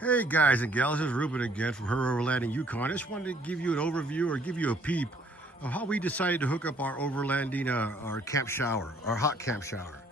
Hey guys and gals, this is Ruben again from Overland in Yukon. I just wanted to give you an overview or give you a peep of how we decided to hook up our overlanding, our camp shower, our hot camp shower.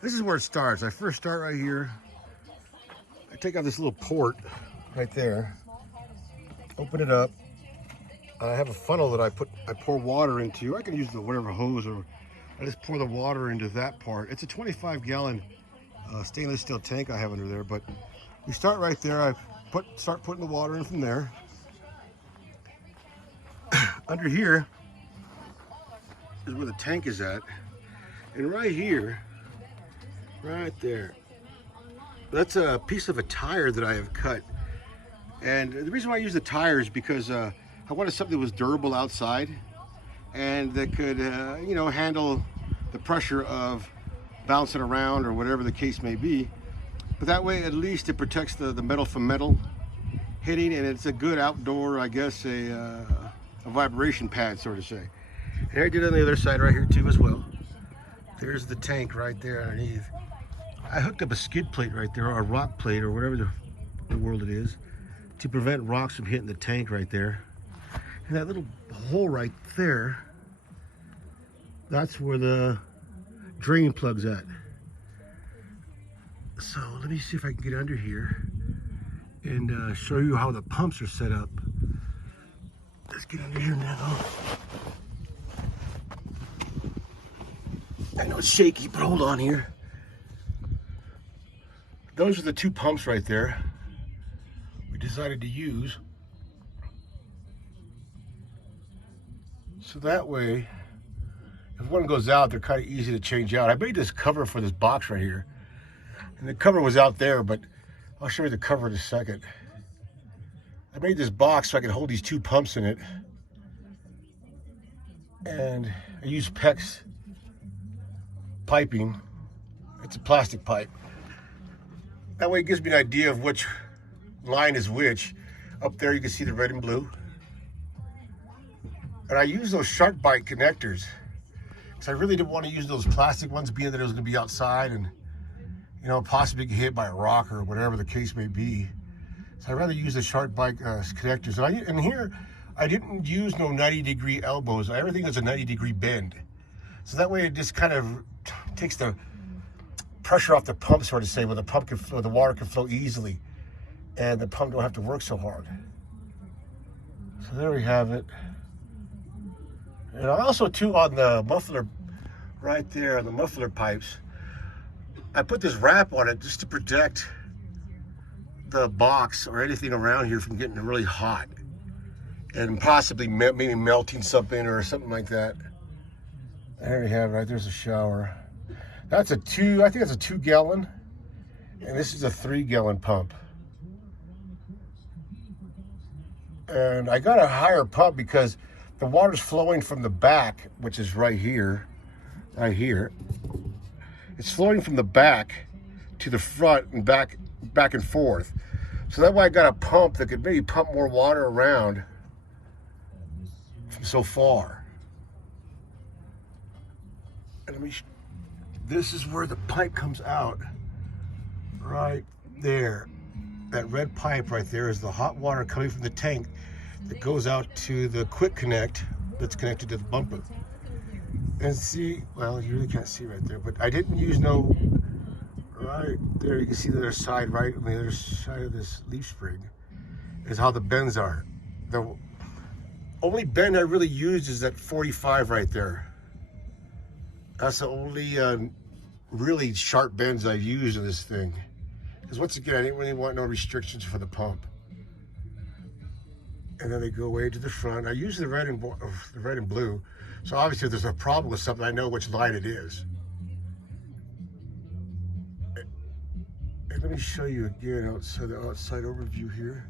This is where it starts. I first start right here. I take out this little port right there, open it up. I have a funnel that I pour water into. I can use the whatever hose, or I just pour the water into that part. It's a 25-gallon stainless steel tank I have under there, but we start right there. I start putting the water in from there. Under here is where the tank is at, and right here, right there, that's a piece of a tire that I have cut. And the reason why I use the tire is because I wanted something that was durable outside and that could, handle the pressure of bouncing around or whatever the case may be. But that way, at least it protects the metal from metal hitting, and it's a good outdoor, I guess, a vibration pad, sort of say. And I did on the other side right here too as well. There's the tank right there underneath. I hooked up a skid plate right there, or a rock plate, or whatever the world it is, to prevent rocks from hitting the tank right there. And that little hole right there, that's where the drain plug's at. So let me see if I can get under here and show you how the pumps are set up. Let's get under here now. I know it's shaky, but hold on here. Those are the two pumps right there we decided to use. So that way, if one goes out, they're kind of easy to change out. I made this cover for this box right here. And the cover was out there, but I'll show you the cover in a second. I made this box so I could hold these two pumps in it. And I used PEX piping. It's a plastic pipe. That way it gives me an idea of which line is which. Up there you can see the red and blue. And I use those shark bite connectors because I really didn't want to use those plastic ones, being that it was going to be outside and possibly get hit by a rock or whatever the case may be. So I'd rather use the shark bite connectors. And here, I didn't use no 90-degree elbows. Everything is a 90-degree bend. So that way it just kind of takes the pressure off the pump, sort of say, where the pump can flow, the water can flow easily, and the pump don't have to work so hard. So there we have it. And I also, too, on the muffler, right there, on the muffler pipes, I put this wrap on it just to protect the box or anything around here from getting really hot and possibly maybe melting something or something like that. There you have it, right there's a shower. That's I think that's a 2-gallon, and this is a 3-gallon pump. And I got a higher pump because the water's flowing from the back, which is right here. It's flowing from the back to the front and back and forth. So that way I got a pump that could maybe pump more water around from so far. And this is where the pipe comes out, right there. That red pipe right there is the hot water coming from the tank that goes out to the quick connect that's connected to the bumper. And see, well, you really can't see right there, but I didn't use right there, you can see the other side, right on the other side of this leaf spring is how the bends are. The only bend I really used is that 45 right there. That's the only really sharp bends I've used in this thing. Because once again, I didn't really want no restrictions for the pump. And then they go away to the front. I use the red and blue. So obviously if there's a problem with something, I know which line it is. And let me show you again the outside overview here.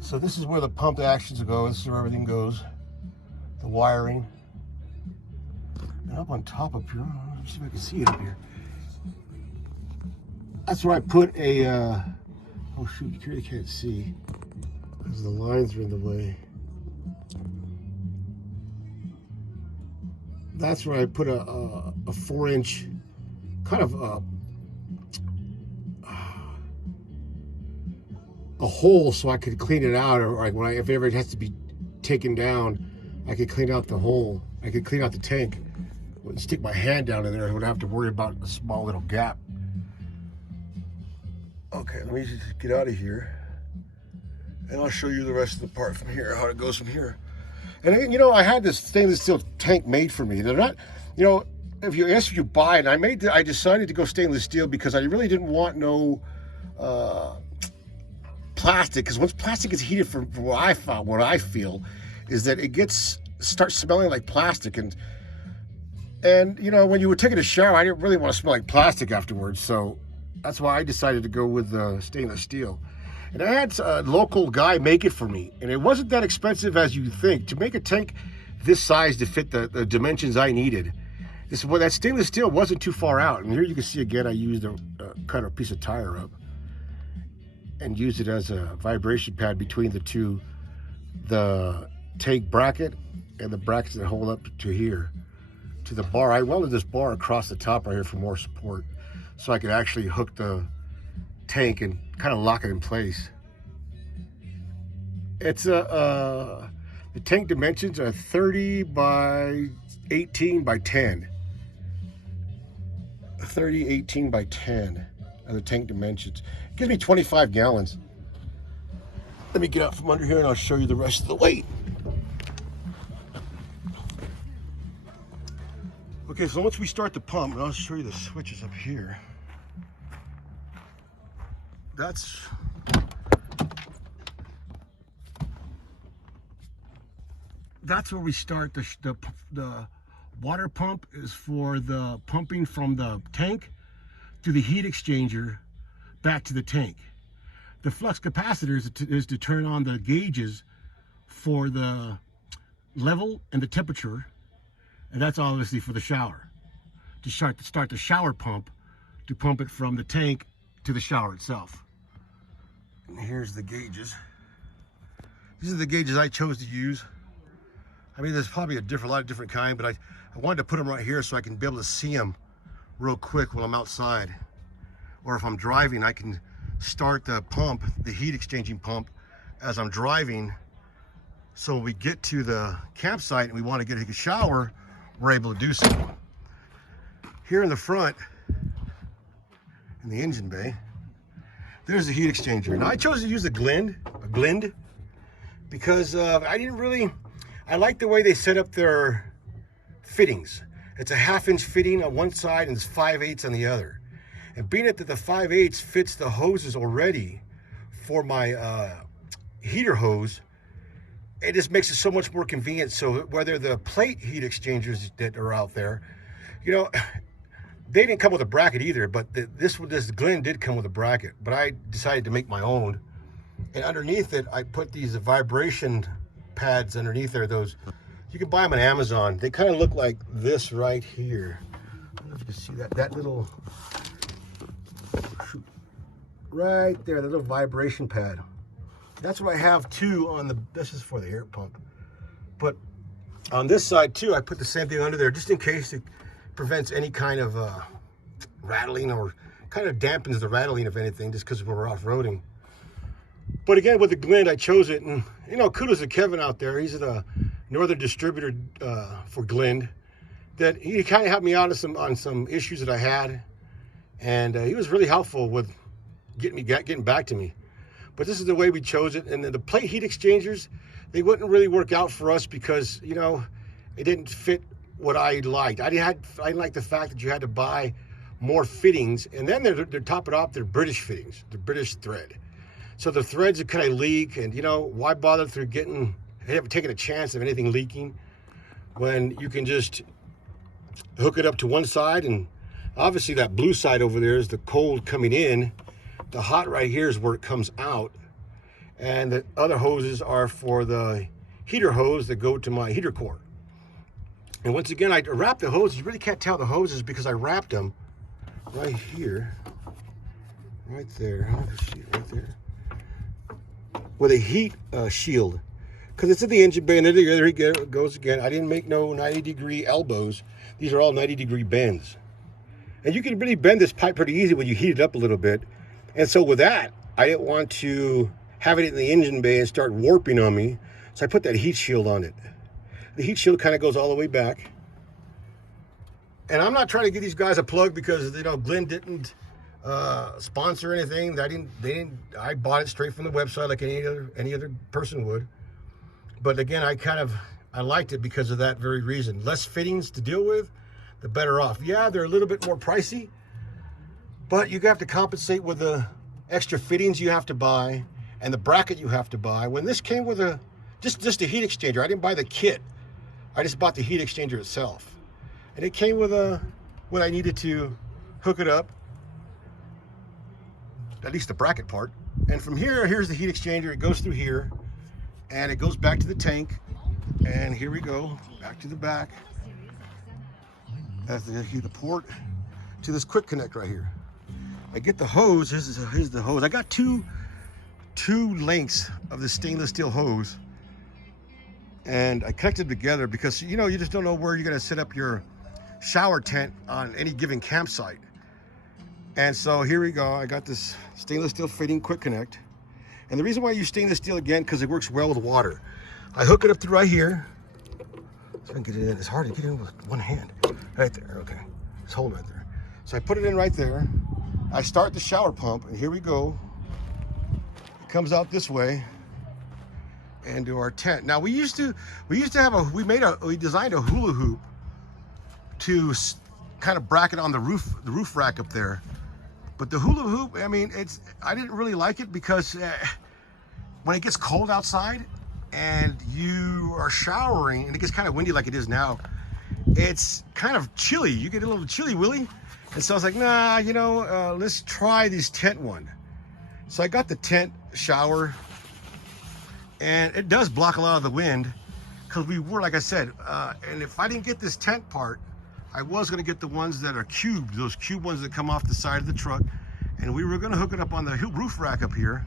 So this is where the pump actions go. This is where everything goes. The wiring. And up on top up here, let me see if I can see it up here. That's where I put a, oh shoot, you really can't see because the lines are in the way. That's where I put a 4-inch kind of a hole so I could clean it out, or like if ever it has to be taken down, I could clean out the hole. I could clean out the tank. Wouldn't stick my hand down in there. I wouldn't have to worry about a small little gap. Okay, let me just get out of here, and I'll show you the rest of the part from here, how it goes from here. And you know, I had this stainless steel tank made for me. They're not, you know, if you buy it, I decided to go stainless steel because I really didn't want no plastic, because once plastic is heated, for what I feel is that it starts smelling like plastic, and you know, when you were taking a shower, I didn't really want to smell like plastic afterwards, so that's why I decided to go with stainless steel. And I had a local guy make it for me, and it wasn't that expensive as you think. To make a tank this size to fit the dimensions I needed, that stainless steel wasn't too far out. And here you can see again, I used cut a piece of tire up and used it as a vibration pad between the tank bracket and the brackets that hold up to here, to the bar. I welded this bar across the top right here for more support, so I could actually hook the tank and kind of lock it in place. It's the tank dimensions are 30 by 18 by 10. 30, 18 by 10 are the tank dimensions. It gives me 25 gallons. Let me get out from under here and I'll show you the rest of the weight. Okay, so once we start the pump, and I'll show you the switches up here. That's where we start. The water pump is for the pumping from the tank to the heat exchanger back to the tank. The flux capacitor is to turn on the gauges for the level and the temperature, and that's obviously for the shower. To start the shower pump, to pump it from the tank to the shower itself. And here's the gauges. These are the gauges I chose to use. I mean, there's probably a lot of different kind, but I wanted to put them right here so I can be able to see them real quick when I'm outside. Or if I'm driving, I can start the pump, the heat exchanging pump, as I'm driving. So when we get to the campsite and we want to take a shower, we're able to do so. Here in the front, in the engine bay, there's the heat exchanger. Now I chose to use a Glind, because I like the way they set up their fittings. It's a 1/2-inch fitting on one side and it's 5/8 on the other. And being that the 5/8 fits the hoses already for my heater hose, it just makes it so much more convenient. So whether the plate heat exchangers that are out there, you know, they didn't come with a bracket either, but this Glind did come with a bracket, but I decided to make my own. And underneath it, I put these vibration pads underneath there. Those, you can buy them on Amazon. They kind of look like this right here. I don't know if you can see that little, right there, the little vibration pad. That's what I have too on this is for the air pump. But on this side too, I put the same thing under there just in case it prevents any kind of rattling, or kind of dampens the rattling of anything, just because we're off-roading. But again, with the Glind, I chose it, and you know, kudos to Kevin out there. He's the northern distributor for Glind. That he kind of helped me out on some issues that I had, and he was really helpful with getting back to me. But this is the way we chose it. And then the plate heat exchangers, they wouldn't really work out for us because, you know, it didn't fit what I liked. I didn't like the fact that you had to buy more fittings, and then they're top it off, they're British fittings, they're British thread. So the threads would kind of leak, and you know, why bother through taking a chance of anything leaking when you can just hook it up to one side, and obviously that blue side over there is the cold coming in. The hot right here is where it comes out, and the other hoses are for the heater hose that go to my heater core. And once again, I wrapped the hoses. You really can't tell the hoses because I wrapped them right here, right there. Oh, see it right there, with a heat shield, because it's in the engine bay. And there he goes again. I didn't make no 90-degree elbows. These are all 90-degree bends, and you can really bend this pipe pretty easy when you heat it up a little bit. And so with that, I didn't want to having it in the engine bay and start warping on me. So I put that heat shield on it. The heat shield kind of goes all the way back. And I'm not trying to give these guys a plug because, you know, Glind didn't sponsor anything. I bought it straight from the website like any other person would. But again, I liked it because of that very reason. Less fittings to deal with, the better off. Yeah, they're a little bit more pricey, but you have to compensate with the extra fittings you have to buy and the bracket you have to buy. When this came with just a heat exchanger, I didn't buy the kit. I just bought the heat exchanger itself. And it came with when I needed to hook it up, at least the bracket part. And from here's the heat exchanger. It goes through here and it goes back to the tank. And here we go, back to the back. That's the port to this quick connect right here. I get the hose. Here's the hose. I got two lengths of the stainless steel hose, and I connected them together because, you know, you just don't know where you're going to set up your shower tent on any given campsite. And so here we go. I got this stainless steel fitting quick connect, and the reason why I use stainless steel again, because it works well with water. I hook it up to right here. So I can get it in. It's hard to get in with one hand. Right there. Okay. Just hold it right there. So I put it in right there. I start the shower pump, and here we go. It comes out this way into our tent. Now we designed a hula hoop to kind of bracket on the roof rack up there. But the hula hoop, I mean, I didn't really like it because when it gets cold outside and you are showering and it gets kind of windy like it is now, it's kind of chilly. You get a little chilly willy. And so I was like, nah, you know, let's try this tent one. So I got the tent shower, and it does block a lot of the wind because we were, like I said, and if I didn't get this tent part, I was going to get the ones that are cubed, those cube ones that come off the side of the truck, and we were going to hook it up on the roof rack up here.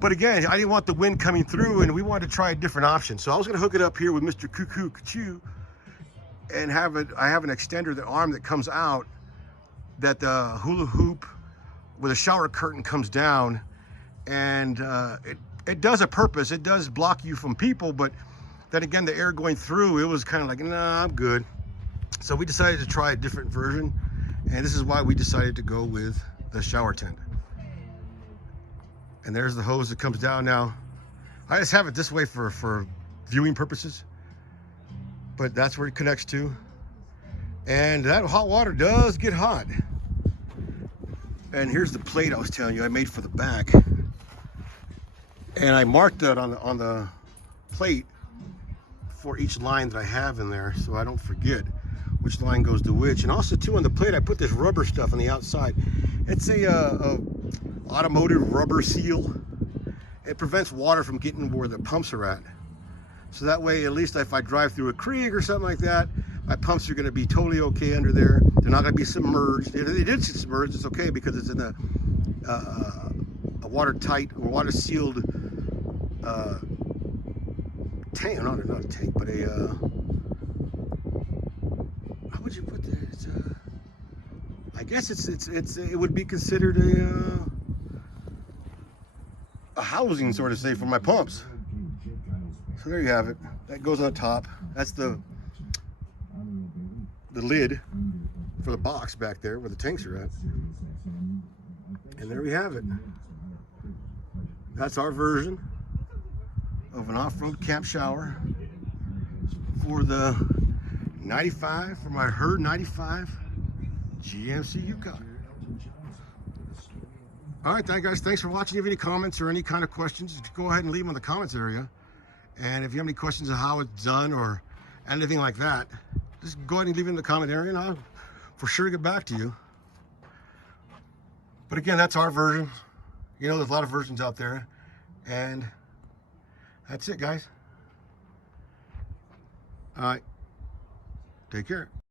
But again, I didn't want the wind coming through, and we wanted to try a different option. So I was going to hook it up here with Mr. Cuckoo Cachoo, and I have an extender, the arm that comes out, that the hula hoop with a shower curtain comes down, and it does a purpose. It does block you from people, but then again, the air going through, it was kind of like, nah, I'm good. So we decided to try a different version, and this is why we decided to go with the shower tent. And there's the hose that comes down. Now I just have it this way for viewing purposes, but that's where it connects to. And that hot water does get hot. And here's the plate I was telling you I made for the back, and I marked that on the plate for each line that I have in there, so I don't forget which line goes to which. And also too, on the plate I put this rubber stuff on the outside. It's a automotive rubber seal. It prevents water from getting where the pumps are at, so that way at least if I drive through a creek or something like that, my pumps are going to be totally okay under there. They're not going to be submerged. If they did submerge, it's okay because it's in a watertight or water sealed tank. Not a tank, but a how would you put that? I guess it would be considered a housing, sort of, say, for my pumps. So there you have it. That goes on top. That's the lid for the box back there where the tanks are at. And there we have it. That's our version of an off-road camp shower for the 95, for my Herd 95 GMC Yukon. All right, guys, thanks for watching. If you have any comments or any kind of questions, just go ahead and leave them in the comments area. And if you have any questions on how it's done or anything like that, just go ahead and leave it in the comment area, and I'll for sure get back to you. But again, that's our version. You know, there's a lot of versions out there, and that's it, guys. All right, take care.